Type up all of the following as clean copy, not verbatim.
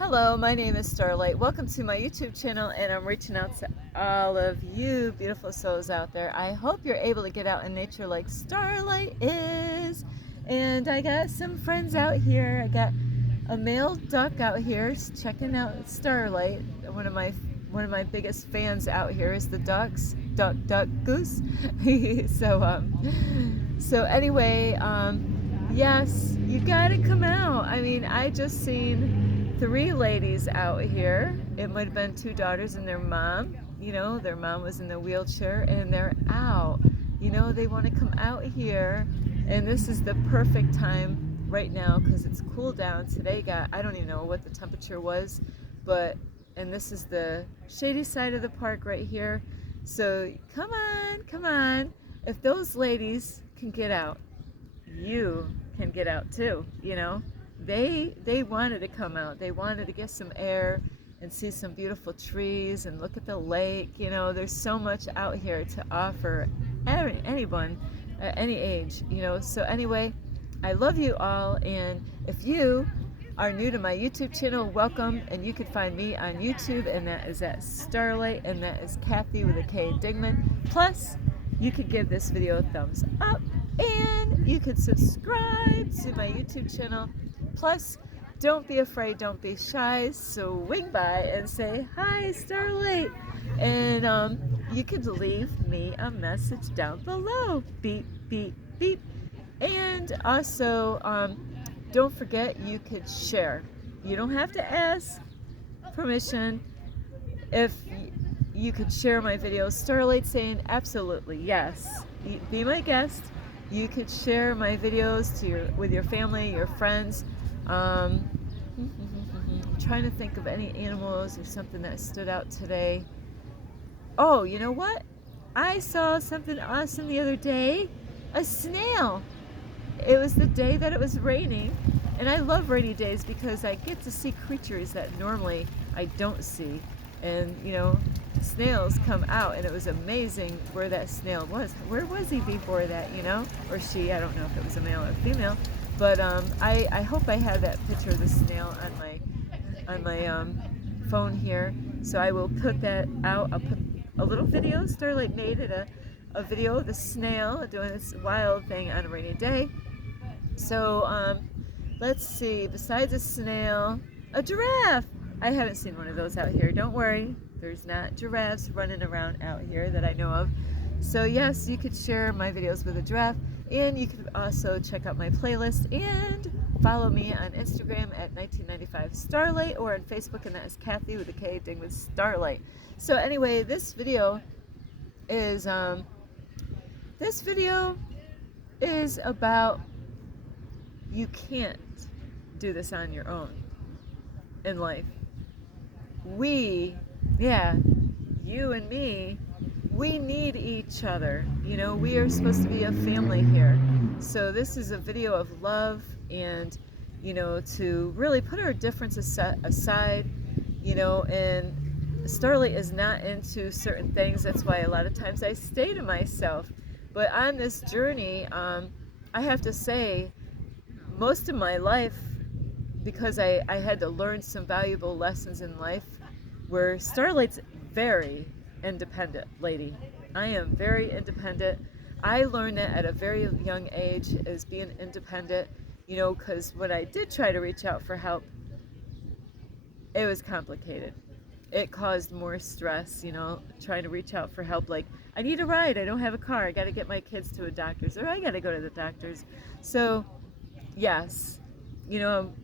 Hello, my name is Starlight. Welcome to my YouTube channel, and I'm reaching out to all of you beautiful souls out there. I hope you're able to get out in nature like Starlight is. And I got some friends out here. I got a male duck out here checking out Starlight. One of my biggest fans out here is the ducks. Duck, duck, goose. So anyway, yes, you gotta come out. I mean, I just seen 3 ladies out here. It might have been 2 daughters and their mom. You know, their mom was in the wheelchair and they're out. You know, they want to come out here, and this is the perfect time right now because it's cool down. Today I don't even know what the temperature was, and this is the shady side of the park right here. So come on, come on. If those ladies can get out, you can get out too. You know, they wanted to come out. They wanted to get some air and see some beautiful trees and look at the lake. You know, there's so much out here to offer anyone at any age. You know, so anyway, I love you all, and if you are new to my YouTube channel, welcome. And you can find me on YouTube, and that is at Starlight, and that is Kathy with a K Dingman. Plus, you could give this video a thumbs up, and you could subscribe to my YouTube channel. Plus, don't be afraid, don't be shy. Swing by and say, "Hi, Starlight." And you could leave me a message down below. Beep, beep, beep. And also, don't forget, you could share. You don't have to ask permission. If you could share my videos, Starlight saying absolutely yes. Be my guest. You could share my videos with your family, your friends. I'm trying to think of any animals or something that stood out today. Oh, you know what? I saw something awesome the other day. A snail. It was the day that it was raining, and I love rainy days because I get to see creatures that normally I don't see. And you know, snails come out, and it was amazing where that snail was. Where was he before that, you know? Or she, I don't know if it was a male or female. But I hope I have that picture of the snail on my phone here. So I will put that out. I'll put a little video. Starlight made it a video of the snail doing this wild thing on a rainy day. So let's see, besides a snail, a giraffe. I haven't seen one of those out here. Don't worry, there's not giraffes running around out here that I know of. So yes, you could share my videos with a giraffe, and you could also check out my playlist and follow me on Instagram at 1995 Starlight, or on Facebook, and that is Kathy with a K Dingman Starlight. So anyway, this video is about, you can't do this on your own in life. You and me, we need each other. You know, we are supposed to be a family here. So this is a video of love, and you know, to really put our differences aside. You know, and Starlight is not into certain things. That's why a lot of times I stay to myself. But on this journey, I have to say, most of my life, because I had to learn some valuable lessons in life, where Starlight's very independent lady. I am very independent. I learned that at a very young age, as being independent, you know, because when I did try to reach out for help, it was complicated. It caused more stress, you know, trying to reach out for help. Like, I need a ride, I don't have a car, I got to get my kids to a doctor's, or I got to go to the doctor's. So yes, you know,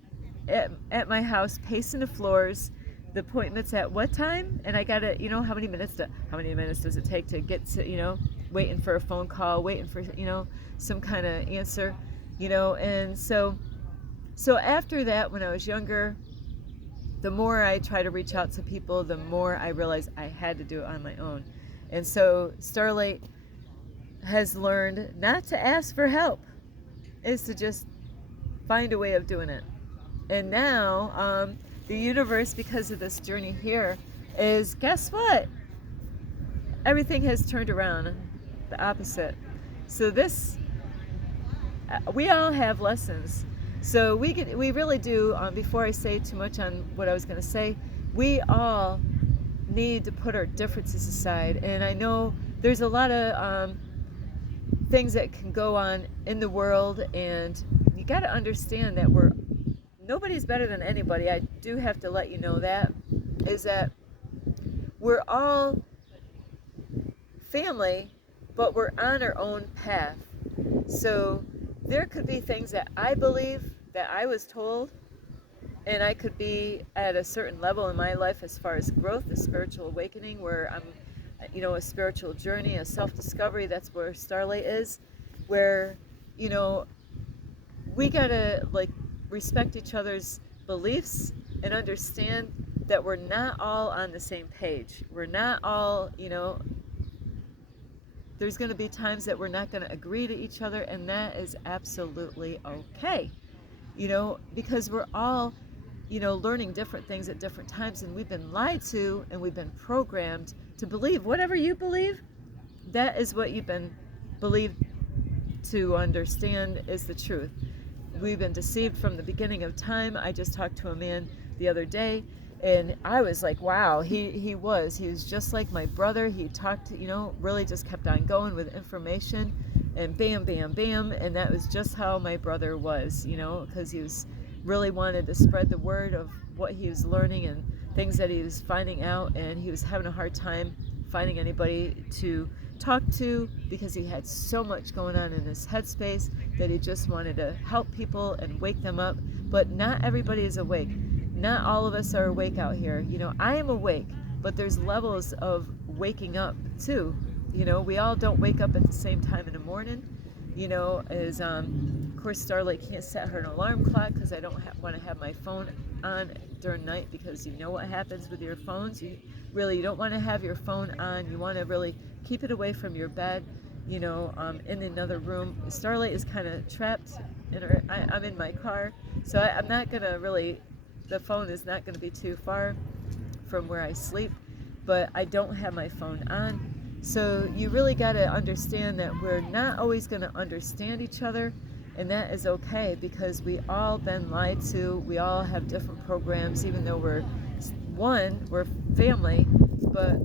at my house, pacing the floors, the appointment's at what time, and I gotta, you know, how many minutes does it take to get to, you know, waiting for a phone call, waiting for, you know, some kind of answer, you know. And so after that, when I was younger, the more I try to reach out to people, the more I realized I had to do it on my own. And so Starlight has learned not to ask for help, is to just find a way of doing it. And now the universe, because of this journey here, is, guess what? Everything has turned around, the opposite. So we all have lessons. So we really do. Before I say too much on what I was going to say, we all need to put our differences aside. And I know there's a lot of things that can go on in the world, and you got to understand that nobody's better than anybody. I do have to let you know that is that we're all family, but we're on our own path. So there could be things that I believe that I was told, and I could be at a certain level in my life as far as growth, a spiritual awakening, where I'm, a spiritual journey, a self-discovery. That's where Starlight is, where, we gotta respect each other's beliefs and understand that we're not all on the same page. We're not all, there's going to be times that we're not going to agree to each other, and that is absolutely okay. Because we're all, learning different things at different times, and we've been lied to and we've been programmed to believe whatever you believe. That is what you've been believed to understand is the truth. We've been deceived from the beginning of time. I just talked to a man the other day, and I was like, wow, he was just like my brother. He talked, really just kept on going with information, and bam, bam, bam. And that was just how my brother was, because he was really wanted to spread the word of what he was learning and things that he was finding out. And he was having a hard time finding anybody to talk to because he had so much going on in his headspace that he just wanted to help people and wake them up. But not everybody is awake. Not all of us are awake out here. I am awake, but there's levels of waking up too. We all don't wake up at the same time in the morning. Of course, Starlight can't set her an alarm clock because I don't want to have my phone on during night, because you know what happens with your phones. You don't want to have your phone on. You want to really keep it away from your bed, in another room. Starlight is kind of trapped in her. I'm in my car, so I'm not going to really, the phone is not going to be too far from where I sleep, but I don't have my phone on. So you really got to understand that we're not always going to understand each other, and that is okay, because we all been lied to. We all have different programs, even though we're family. But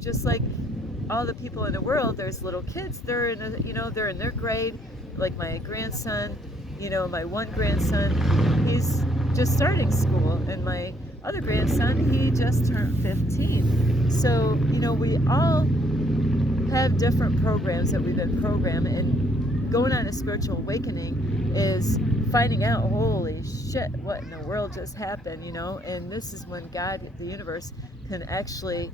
just like all the people in the world, there's little kids. They're in their grade. Like my grandson, my one grandson, he's just starting school, and my other grandson, he just turned 15. So, we all have different programs that we've been programmed, and going on a spiritual awakening is finding out, holy shit, what in the world just happened, and this is when God, the universe, can actually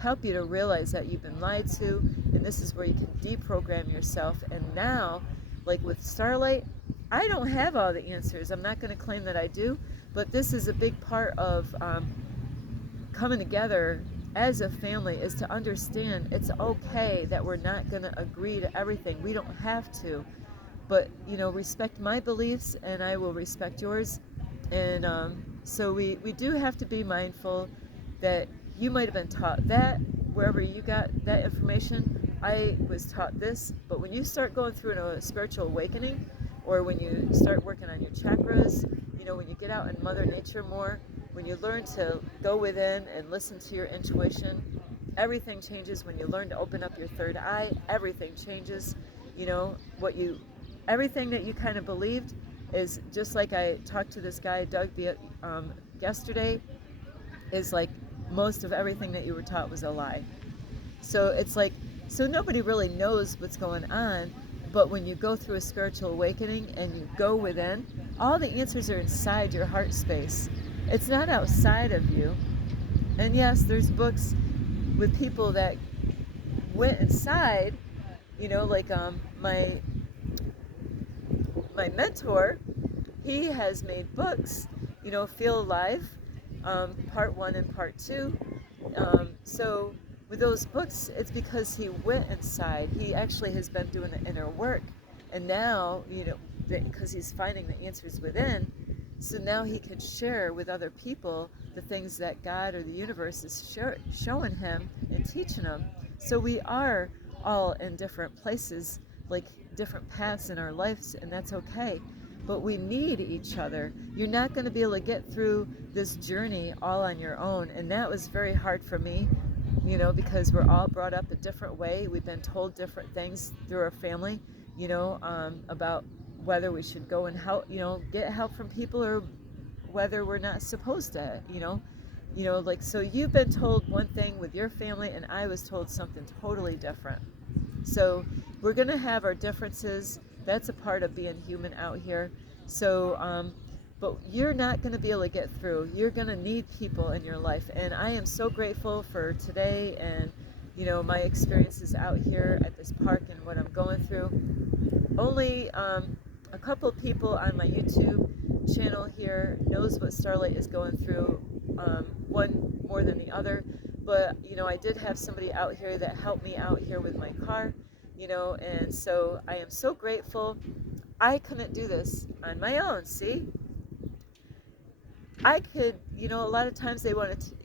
help you to realize that you've been lied to, and this is where you can deprogram yourself. And now, like with Starlight, I don't have all the answers. I'm not going to claim that I do, but this is a big part of coming together as a family, is to understand it's okay that we're not going to agree to everything. We don't have to, but respect my beliefs and I will respect yours. And so we do have to be mindful that you might have been taught that wherever you got that information. I was taught this, but when you start going through a spiritual awakening, or when you start working on your chakras, when you get out in Mother Nature more, when you learn to go within and listen to your intuition, everything changes. When you learn to open up your third eye, everything changes. Everything that you kind of believed is just like I talked to this guy, Doug, yesterday, is like most of everything that you were taught was a lie. So it's like, so nobody really knows what's going on. But when you go through a spiritual awakening and you go within, all the answers are inside your heart space. It's not outside of you. And yes, there's books with people that went inside, like my mentor, he has made books, Feel Alive, part 1 and part 2. So with those books, it's because he went inside. He actually has been doing the inner work, and now, because he's finding the answers within, so now he can share with other people the things that God or the universe is showing him and teaching him. So we are all in different places, like different paths in our lives, and that's okay. but we need each other. You're not going to be able to get through this journey all on your own. And that was very hard for me, because we're all brought up a different way. We've been told different things through our family, about whether we should go and help, get help from people, or whether we're not supposed to, so you've been told one thing with your family, and I was told something totally different. So we're going to have our differences. That's a part of being human out here. So, but you're not going to be able to get through. You're going to need people in your life. And I am so grateful for today and, my experiences out here at this park and what I'm going through. Only a couple of people on my YouTube channel here knows what Starlight is going through, one more than the other. But, I did have somebody out here that helped me out here with my car, and so I am so grateful. I couldn't do this on my own, see? I could, a lot of times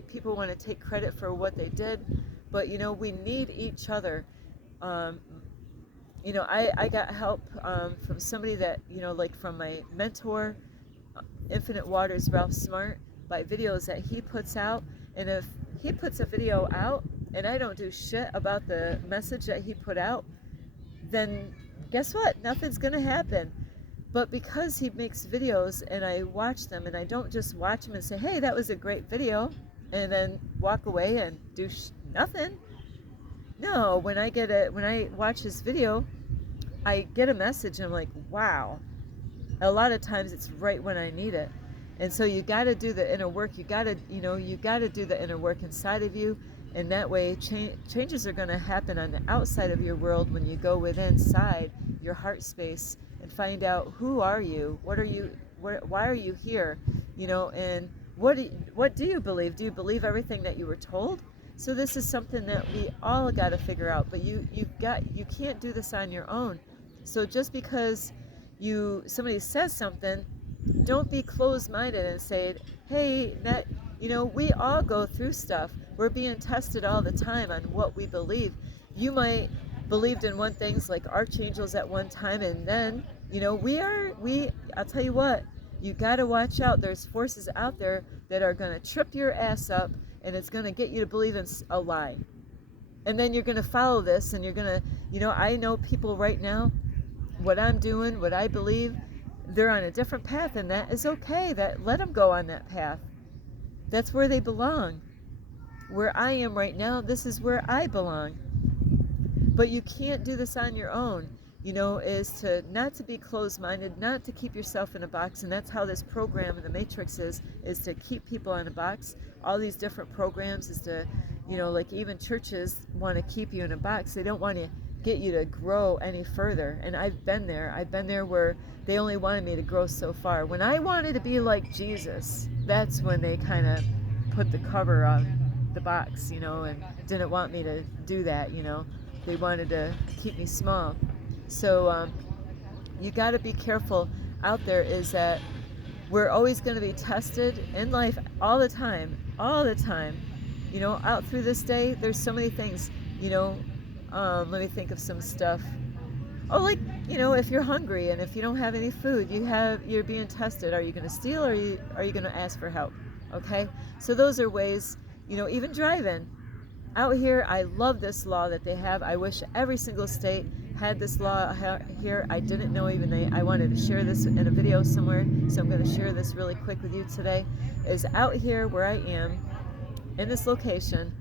people want to take credit for what they did, but, we need each other. I got help from somebody that, like from my mentor, Infinite Waters, Ralph Smart, by videos that he puts out. And if he puts a video out and I don't do shit about the message that he put out, then guess what? Nothing's going to happen. But because he makes videos and I watch them, and I don't just watch them and say, hey, that was a great video, and then walk away and do nothing. No, when I watch this video, I get a message and I'm like, wow. A lot of times it's right when I need it. And so you got to do the inner work. You got to do the inner work inside of you. And that way changes are going to happen on the outside of your world when you go within inside your heart space and find out, who are you? What are you? Why are you here? And what do you believe? Do you believe everything that you were told? So this is something that we all got to figure out. But you can't do this on your own. So just because somebody says something, don't be closed-minded and say, hey, we all go through stuff. We're being tested all the time on what we believe. You might believed in one things like archangels at one time, and then, I'll tell you what, you got to watch out. There's forces out there that are going to trip your ass up, and it's going to get you to believe in a lie. And then you're going to follow this, and you're going to, I know people right now, what I'm doing, what I believe, they're on a different path, and that is okay. Let them go on that path. That's where they belong. Where I am right now, this is where I belong. But you can't do this on your own, is to not to be closed-minded, not to keep yourself in a box. And that's how this program in the Matrix is to keep people in a box. All these different programs is to, like even churches want to keep you in a box. They don't want to get you to grow any further. And I've been there where they only wanted me to grow so far. When I wanted to be like Jesus, that's when they kind of put the cover on the box, and didn't want me to do that. They wanted to keep me small. So you got to be careful out there, is that we're always going to be tested in life all the time. Out through this day, there's so many things, let me think of some stuff. Oh, like, if you're hungry and if you don't have any food, you're being tested. Are you going to steal, or are you going to ask for help? Okay? So those are ways, even driving. Out here, I love this law that they have. I wish every single state had this law here. I didn't know I wanted to share this in a video somewhere, so I'm going to share this really quick with you today. Is out here where I am, in this location,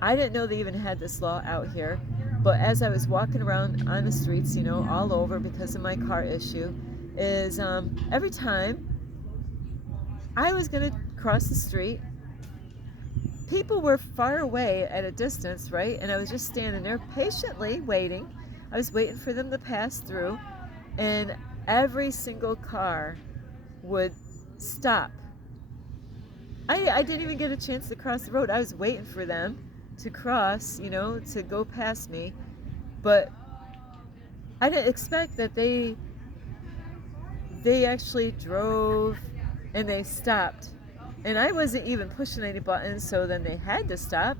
I didn't know they even had this law out here, but as I was walking around on the streets, all over because of my car issue, is every time I was going to cross the street, people were far away at a distance, right? And I was just standing there patiently waiting. I was waiting for them to pass through, and every single car would stop. I didn't even get a chance to cross the road. I was waiting for them to cross, to go past me, but I didn't expect that they actually drove and they stopped. And I wasn't even pushing any buttons, so then they had to stop,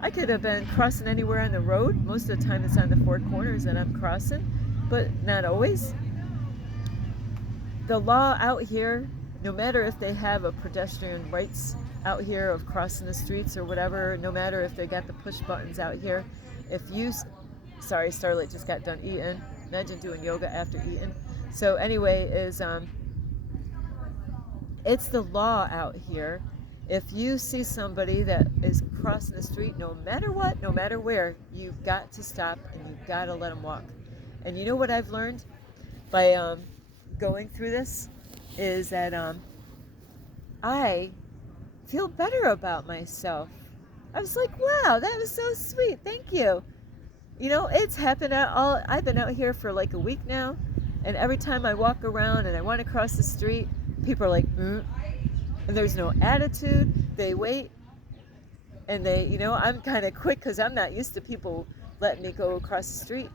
I could have been crossing anywhere on the road. Most of the time it's on the four corners that I'm crossing, but not always. the law out here, no matter if they have a pedestrian rights out here of crossing the streets or whatever, no matter if they got the push buttons out here, if you, sorry, Starlight just got done eating. Imagine doing yoga after eating. So anyway, it's the law out here. If you see somebody that is crossing the street, no matter what, no matter where, you've got to stop and you've got to let them walk. And you know what I've learned by going through this is that I feel better about myself. I was like, wow, that was so sweet. Thank you. You know, it's happened I've been out here for like a week now, and every time I walk around and I want to cross the street, people are like, and there's no attitude. They wait, and I'm kind of quick because I'm not used to people letting me go across the street.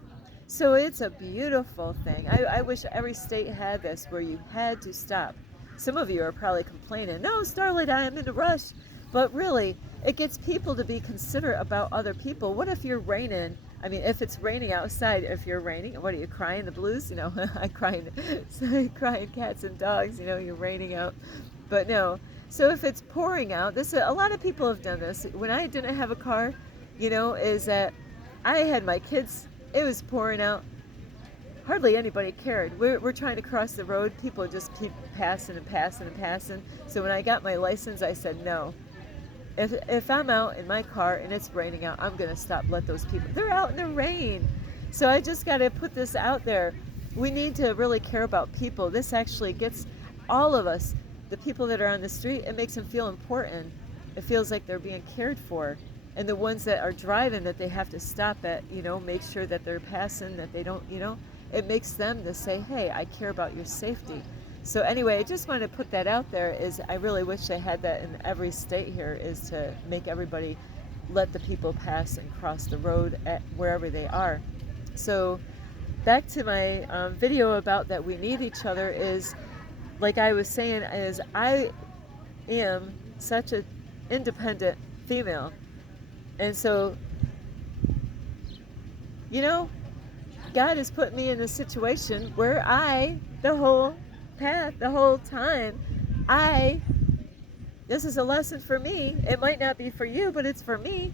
So it's a beautiful thing. I wish every state had this, where you had to stop. Some of you are probably complaining, no, Starlight, I am in a rush. But really, it gets people to be considerate about other people. What if you're raining? I mean, if it's raining outside, if you're raining, what are you, crying the blues? You know, I crying cats and dogs, you're raining out. But no. So if it's pouring out, a lot of people have done this. When I didn't have a car, is that I had my kids, it was pouring out. Hardly anybody cared. We're trying to cross the road. People just keep passing and passing and passing. So when I got my license, I said, no. If I'm out in my car and it's raining out, I'm going to stop. Let those people. They're out in the rain. So I just got to put this out there. We need to really care about people. This actually gets all of us, the people that are on the street, it makes them feel important. It feels like they're being cared for. And the ones that are driving, that they have to stop at, make sure that they're passing, that they don't, it makes them to say, hey, I care about your safety. So anyway, I just wanted to put that out there. Is I really wish they had that in every state here, is to make everybody let the people pass and cross the road at wherever they are. So back to my video about that we need each other, is like I was saying, is I am such an independent female. And so, God has put me in a situation where the whole time, this is a lesson for me. It might not be for you, but it's for me.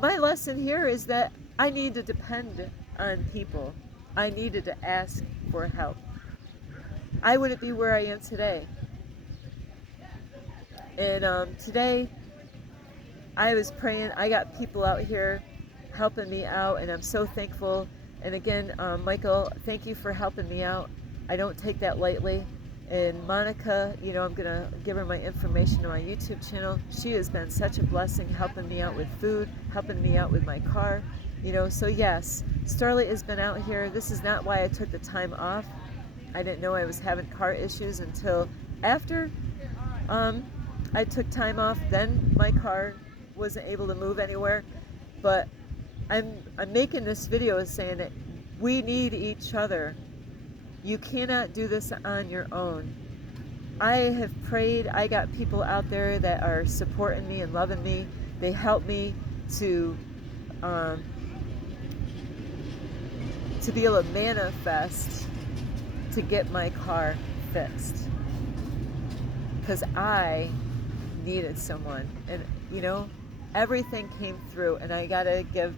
My lesson here is that I need to depend on people. I needed to ask for help. I wouldn't be where I am today. And today, I was praying. I got people out here helping me out, and I'm so thankful. And again, Michael, thank you for helping me out. I don't take that lightly. And Monica, I'm going to give her my information on my YouTube channel. She has been such a blessing, helping me out with food, helping me out with my car. So yes, Starlight has been out here. This is not why I took the time off. I didn't know I was having car issues until after I took time off. Then my car wasn't able to move anywhere. But I'm making this video saying that we need each other. You cannot do this on your own. I have prayed. I got people out there that are supporting me and loving me. They help me to be able to manifest to get my car fixed, because I needed someone. And everything came through, and I gotta give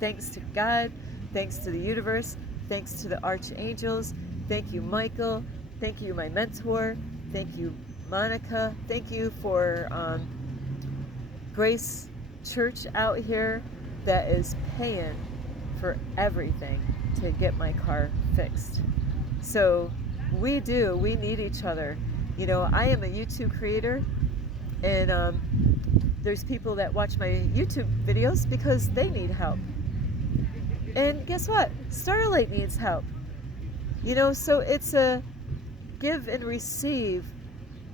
thanks to God, thanks to the universe, thanks to the archangels. Thank you, Michael. Thank you, my mentor. Thank you, Monica. Thank you for Grace Church out here that is paying for everything to get my car fixed. So we need each other. I am a YouTube creator, and there's people that watch my YouTube videos because they need help. And guess what? Starlight needs help. So it's a give and receive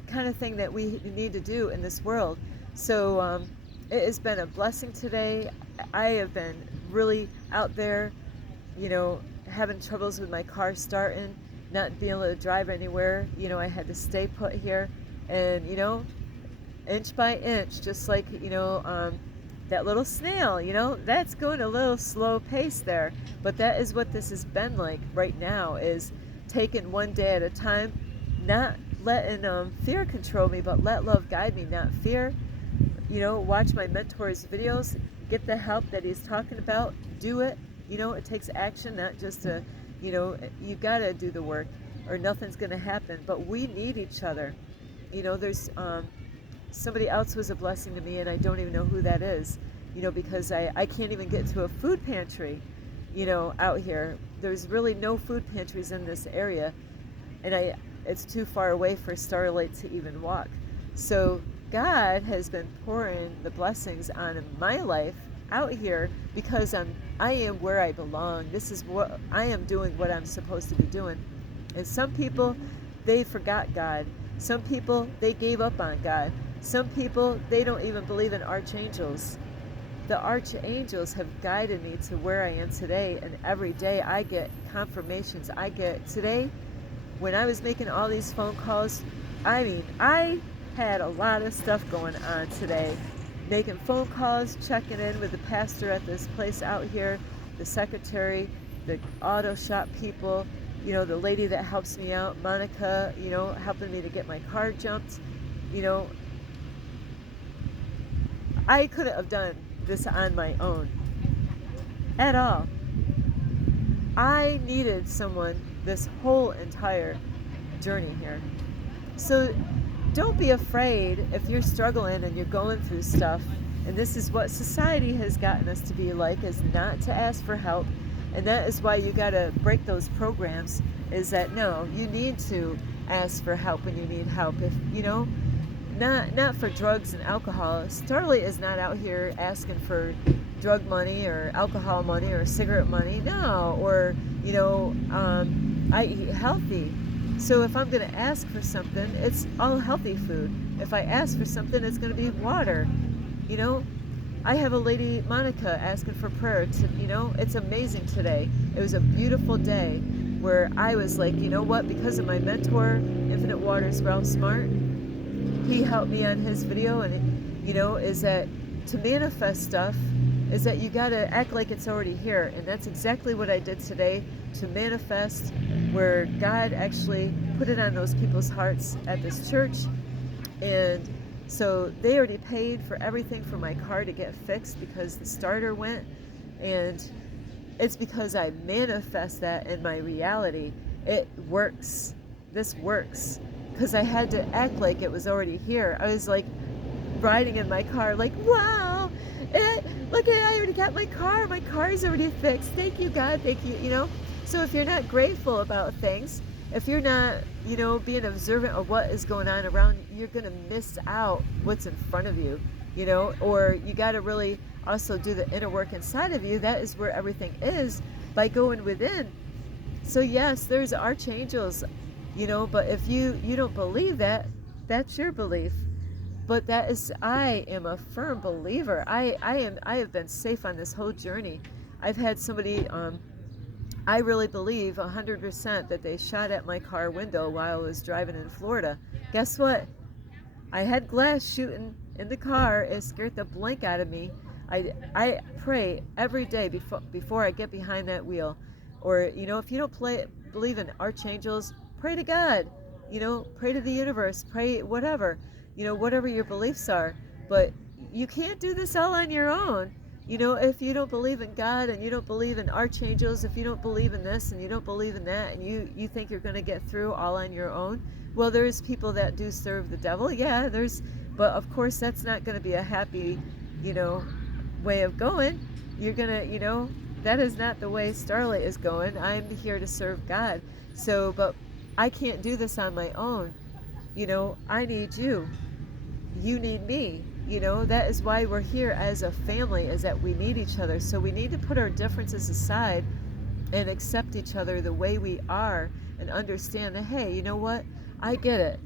kind of thing that we need to do in this world. So it has been a blessing today. I have been really out there, having troubles with my car starting, not being able to drive anywhere. I had to stay put here, and inch by inch, just like that little snail, that's going a little slow pace there. But that is what this has been like right now, is taking one day at a time, not letting fear control me, but let love guide me, not fear. Watch my mentor's videos, get the help that he's talking about, do it. It takes action, not just you gotta do the work or nothing's gonna happen. But we need each other. There's somebody else was a blessing to me, and I don't even know who that is, because I can't even get to a food pantry, out here. There's really no food pantries in this area, and it's too far away for Starlight to even walk. So God has been pouring the blessings on my life out here because I am where I belong. This is what I am doing, what I'm supposed to be doing. And some people, they forgot God. Some people, they gave up on God. Some people, they don't even believe in archangels. The archangels have guided me to where I am today, and every day I get confirmations. Today, when I was making all these phone calls, I had a lot of stuff going on today. Making phone calls, checking in with the pastor at this place out here, the secretary, the auto shop people, the lady that helps me out, Monica, helping me to get my car jumped. I couldn't have done this on my own at all. I needed someone this whole entire journey here. So don't be afraid if you're struggling and you're going through stuff. And this is what society has gotten us to be like, is not to ask for help. And that is why you got to break those programs, is that no, you need to ask for help when you need help. If not for drugs and alcohol. Starlight is not out here asking for drug money or alcohol money or cigarette money. No, or I eat healthy. So if I'm going to ask for something, it's all healthy food. If I ask for something, it's going to be water. I have a lady, Monica, asking for prayer. It's amazing today. It was a beautiful day where I was like, what? Because of my mentor, Infinite Waters, Ralph Smart, he helped me on his video, and is that to manifest stuff is that you got to act like it's already here. And that's exactly what I did today, to manifest where God actually put it on those people's hearts at this church. And so they already paid for everything for my car to get fixed because the starter went. And it's because I manifest that in my reality. It works. This works. Because I had to act like it was already here. I was like riding in my car like, wow, look, I already got my car. My car's already fixed. Thank you, God. Thank you, So if you're not grateful about things, if you're not, being observant of what is going on around, you're going to miss out what's in front of you, or you got to really also do the inner work inside of you. That is where everything is, by going within. So yes, there's archangels, but if you don't believe that, that's your belief. But I am a firm believer. I have been safe on this whole journey. I've had somebody, I really believe 100% that they shot at my car window while I was driving in Florida. Guess what? I had glass shooting in the car. It scared the blank out of me. I pray every day before I get behind that wheel. Or, if you don't believe in archangels, pray to God. Pray to the universe. Pray whatever. Whatever your beliefs are. But you can't do this all on your own. If you don't believe in God and you don't believe in archangels, if you don't believe in this and you don't believe in that, and you think you're going to get through all on your own, well, there's people that do serve the devil. Yeah, but of course that's not going to be a happy, way of going. You're going to, that is not the way Starlight is going. I'm here to serve God. So, but I can't do this on my own. I need you. You need me. That is why we're here as a family, is that we need each other. So we need to put our differences aside and accept each other the way we are, and understand that, hey, you know what? I get it.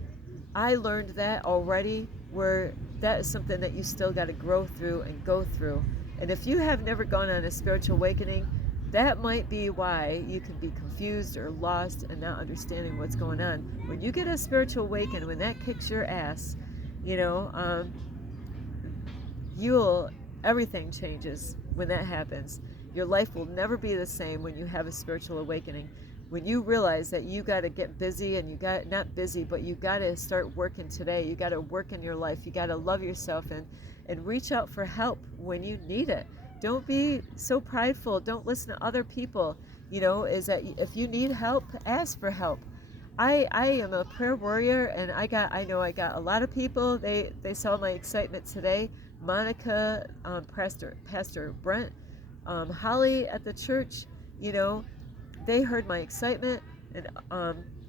I learned that already, where that is something that you still got to grow through and go through. And if you have never gone on a spiritual awakening, that might be why you can be confused or lost and not understanding what's going on. When you get a spiritual awakening, when that kicks your ass, everything changes when that happens. Your life will never be the same when you have a spiritual awakening. when you realize that you got to get busy, and you got, not busy, but you got to start working today. You got to work in your life. You got to love yourself, and reach out for help when you need it. Don't be so prideful. Don't listen to other people. You know, is that if you need help, ask for help. I am a prayer warrior, and I know I got a lot of people. They saw my excitement today. Monica, Pastor Brent, Holly at the church, you know, they heard my excitement. And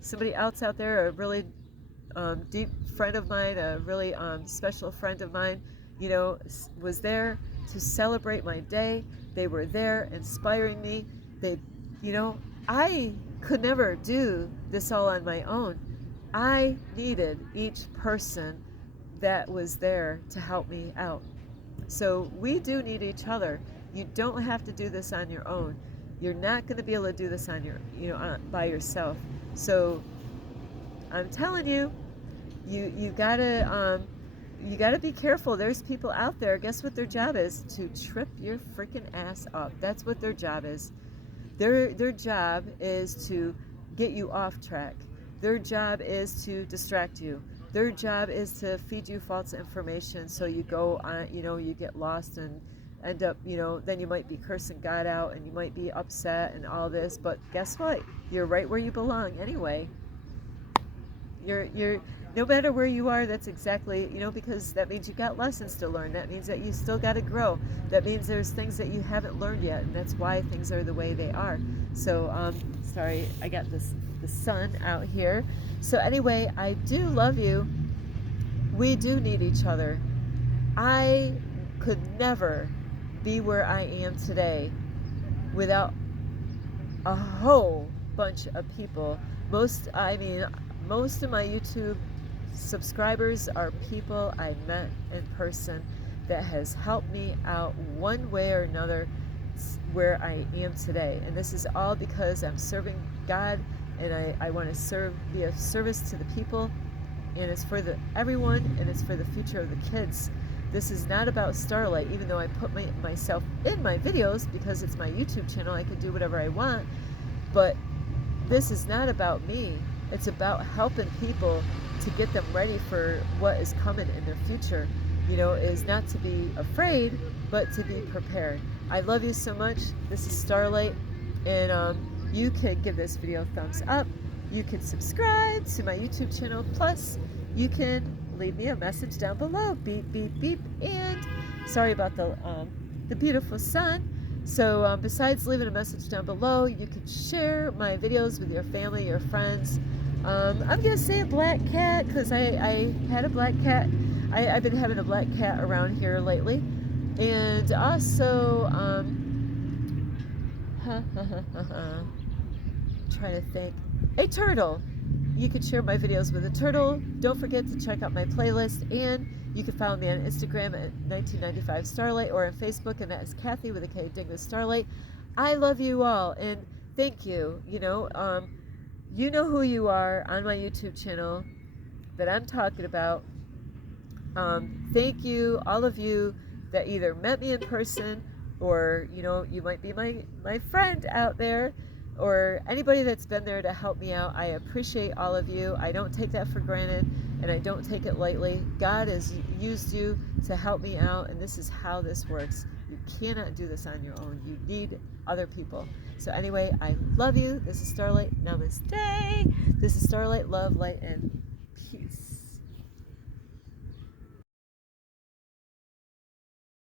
somebody else out there, a really deep friend of mine, a really special friend of mine, you know, was there to celebrate my day. They were there inspiring me. They, you know, I could never do this all on my own. I needed each person that was there to help me out. So we do need each other. You don't have to do this on your own. You're not going to be able to do this on your, by yourself. So I'm telling you, you gotta be careful. There's people out there. Guess what their job is? To trip your freaking ass up. That's what their job is. Their job is to get you off track. Their job is to distract you. Their job is to feed you false information, so you go on, you get lost and end up, then you might be cursing God out, and you might be upset and all this. But guess what? You're right where you belong anyway. You're no matter where you are, that's exactly, because that means you got lessons to learn. That means that you still got to grow. That means there's things that you haven't learned yet, and that's why things are the way they are. So, sorry, I got the sun out here. So anyway, I do love you. We do need each other. I could never be where I am today without a whole bunch of people. Most of my YouTube subscribers are people I met in person that has helped me out one way or another where I am today. And this is all because I'm serving God, and I want to be of service to the people, and it's for everyone, and it's for the future of the kids. This is not about Starlight, even though I put myself in my videos because it's my YouTube channel. I can do whatever I want, but this is not about me. It's about helping people to get them ready for what is coming in their future. Is not to be afraid, but to be prepared. I love you so much. This is Starlight, and you can give this video a thumbs up. You can subscribe to my YouTube channel. Plus, you can leave me a message down below. Beep, beep, beep. And sorry about the beautiful sun. So besides leaving a message down below, you can share my videos with your family, your friends. I'm going to say a black cat because I had a black cat. I've been having a black cat around here lately. And also, trying to think, a turtle. You can share my videos with a turtle. Don't forget to check out my playlist, and you can follow me on Instagram at 1995 Starlight, or on Facebook, and that is Kathy with a K, Dingo Starlight. I love you all, and thank you. You know who you are on my YouTube channel that I'm talking about. Thank you, all of you that either met me in person, or you might be my friend out there, or anybody that's been there to help me out. I appreciate all of you. I don't take that for granted, and I don't take it lightly. God has used you to help me out, and this is how this works. You cannot do this on your own. You need other people. So anyway, I love you. This is Starlight. Namaste. This is Starlight. Love, light, and peace.